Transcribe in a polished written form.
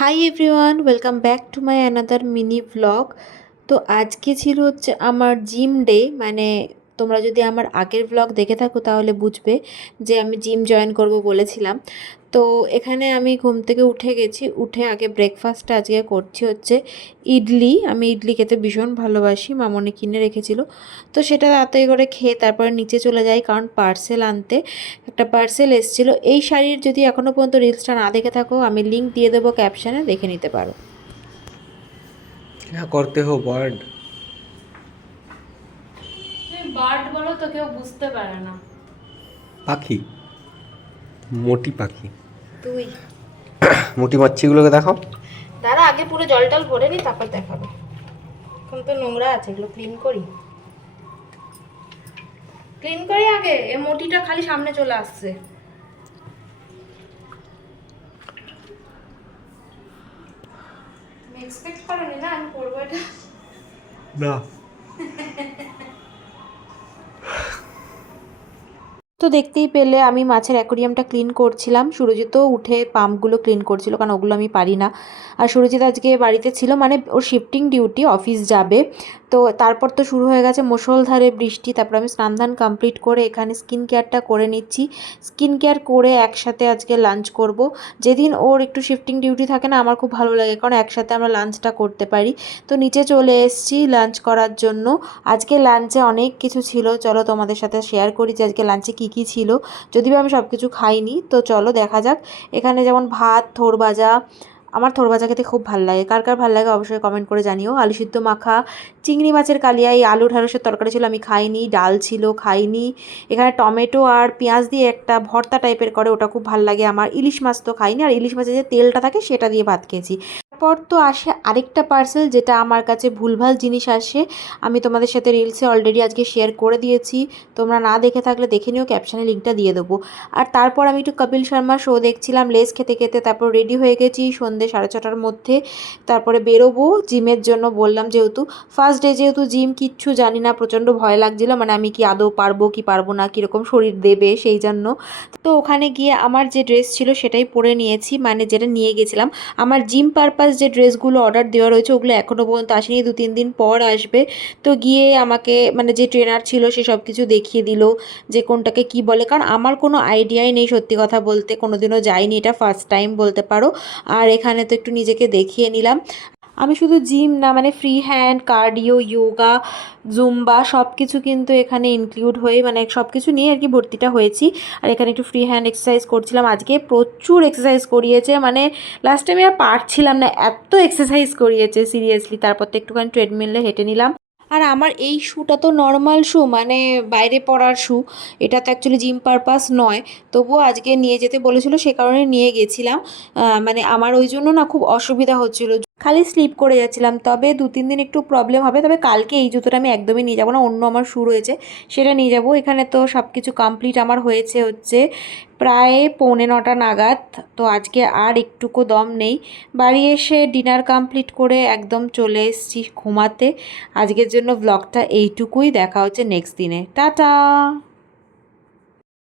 Hi everyone, welcome back to my another mini vlog. তো আজকে ছিল হচ্ছে আমার জিম ডে। মানে তোমরা যদি আমার আগের ভ্লগ দেখে থাকো তাহলে বুঝবে যে আমি জিম জয়েন করব বলেছিলাম। তো এখানে আমি ঘুম থেকে উঠে গেছি, উঠে আগে ব্রেকফাস্টটা আজকে করছি হচ্ছে ইডলি। আমি ইডলি খেতে ভীষণ ভালোবাসি, মামনি কিনে রেখেছিল। তো সেটা তাড়াতাড়ি করে খেয়ে তারপরে নিচে চলে যাই, কারণ পার্সেল আনতে একটা পার্সেল এসেছিলো। এই শাড়ির যদি এখনও পর্যন্ত রিলসটা না দেখে থাকো, আমি লিংক দিয়ে দেবো ক্যাপশনে, দেখে নিতে পারো। क्या करते हो बर्ड? তুমি বার্ড বলো তো কেউ বুঝতে পারে না। পাখি, মোটি পাখি। তুই মোটি মাছিগুলোকে দেখাও। দাঁড়া, আগে পুরো জল টল ভরে নি, তারপর দেখাবে। এখন তো নোংরা আছে, এগুলো ক্লিন করি। ক্লিন করি আগে, এই মোটিটা খালি সামনে চলে আসছে। তুমি এক্সপেক্ট করোনি না আমি করবো এটা? না। তো দেখতেই পেলে আমি মাছের অ্যাকোরিয়ামটা ক্লিন করছিলাম। সুরজিতও উঠে পাম্পগুলো ক্লিন করছিল, কারণ ওগুলো আমি পারি না। আর সুরজিৎ আজকে বাড়িতে ছিল, মানে ওর শিফটিং ডিউটি, অফিস যাবে। তো তারপর তো শুরু হয়ে গেছে মুষলধারে বৃষ্টি। তারপর আমি স্নান ধান কমপ্লিট করে এখানে স্কিন কেয়ারটা করে নিচ্ছি। স্কিন কেয়ার করে একসাথে আজকে লাঞ্চ করব। যেদিন ওর একটু শিফটিং ডিউটি থাকে না, আমার খুব ভালো লাগে, কারণ একসাথে আমরা লাঞ্চটা করতে পারি। তো নিচে চলে এসেছি লাঞ্চ করার জন্য। আজকে লাঞ্চে অনেক কিছু ছিল, চলো তোমাদের সাথে শেয়ার করি যে আজকে লাঞ্চে কী কী ছিল। যদিও আমি সব কিছু খাইনি, তো চলো দেখা যাক। এখানে যেমন ভাত, থোর ভাজা, আমার থোর ভাজা খেতে খুব ভালো লাগে, কার কার ভালো লাগে অবশ্যই কমেন্ট করে জানিও। আলু সিদ্ধ মাখা, চিংড়ি মাছের কালিয়া, এই আলু ঢ্যাঁড়সের তরকারি ছিল, আমি খাইনি। ডাল ছিল, খাইনি। এখানে টমেটো আর পেঁয়াজ দিয়ে একটা ভর্তা টাইপের করে, ওটা খুব ভালো লাগে আমার। ইলিশ মাছ তো খাইনি, আর ইলিশ মাছের যে তেলটা থাকে সেটা দিয়ে ভাত খেয়েছি। তারপর তো আসে আরেকটা পার্সেল, যেটা আমার কাছে ভুলভাল জিনিস আসে। আমি তোমাদের সাথে রিলসে অলরেডি আজকে শেয়ার করে দিয়েছি, তোমরা না দেখে থাকলে দেখে নিও, ক্যাপশনে লিঙ্কটা দিয়ে দেবো। আর তারপর আমি একটু কপিল শর্মা শো দেখছিলাম লেস খেতে খেতে। তারপর রেডি হয়ে গেছি সন্ধ্যে 6:30টার মধ্যে। তারপরে বেরোবো জিমের জন্য, বললাম যেহেতু ফার্স্ট ডে, যেহেতু জিম কিচ্ছু জানি না, প্রচণ্ড ভয় লাগছিলো, মানে আমি কি আদৌ পারবো কি পারবো না, কীরকম শরীর দেবে সেই জন্য। তো ওখানে গিয়ে আমার যে ড্রেস ছিল সেটাই পরে নিয়েছি, মানে যেটা নিয়ে গেছিলাম। আমার জিম পারপাস যে ড্রেসগুলো অর্ডার দেওয়া রয়েছে ওগুলো এখনও পর্যন্ত আসেনি, 2-3 দিন পর আসবে। তো গিয়ে আমাকে মানে যে ট্রেনার ছিল সে সব কিছু দেখিয়ে দিল যে কোনটাকে কি বলে, কারণ আমার কোনো আইডিয়াই নেই সত্যি কথা বলতে, কোনোদিনও যাইনি, এটা ফার্স্ট টাইম বলতে পারো। আর এখানে তো একটু নিজেকে দেখিয়ে নিলাম। আমি শুধু জিম না, মানে free hand, cardio, yoga, Zumba সব কিছু কিন্তু এখানে ইনক্লুড হয়ে, মানে সব কিছু নিয়ে আর কি ভর্তিটা হয়েছি। আর এখানে একটু ফ্রি হ্যান্ড এক্সারসাইজ করছিলাম, আজকে প্রচুর এক্সারসাইজ করিয়েছে, মানে লাস্ট টাইমে আর পারছিলাম না, এত এক্সারসাইজ করিয়েছে সিরিয়াসলি। তারপর তো একটুখানি ট্রেডমিলে হেঁটে নিলাম। আর আমার এই শ্যুটা তো নর্মাল শ্যু, মানে বাইরে পরার শ্যু, এটা তো অ্যাকচুয়ালি জিম পারপাস নয়। তবুও আজকে নিয়ে যেতে বলেছিল, সে কারণে নিয়ে গেছিলাম। মানে আমার ওই জন্য না খুব অসুবিধা হচ্ছিল, খালি স্লিপ করে যাচ্ছিলাম। তবে 2-3 দিন একটু প্রবলেম হবে, তবে কালকে এই জুতোটা আমি একদমই নিয়ে যাবো না, অন্য আমার শ্যু রয়েছে সেটা নিয়ে যাব। এখানে তো সব কিছু কমপ্লিট আমার হয়েছে হচ্ছে প্রায় 8:45 নাগাদ। তো আজকে আর একটুকু দম নেই। বাড়ি এসে ডিনার কমপ্লিট করে একদম চলে এসেছি ঘুমাতে। আজকের জন্য ব্লগটা এইটুকুই, দেখা হচ্ছে নেক্সট দিনে, টাটা।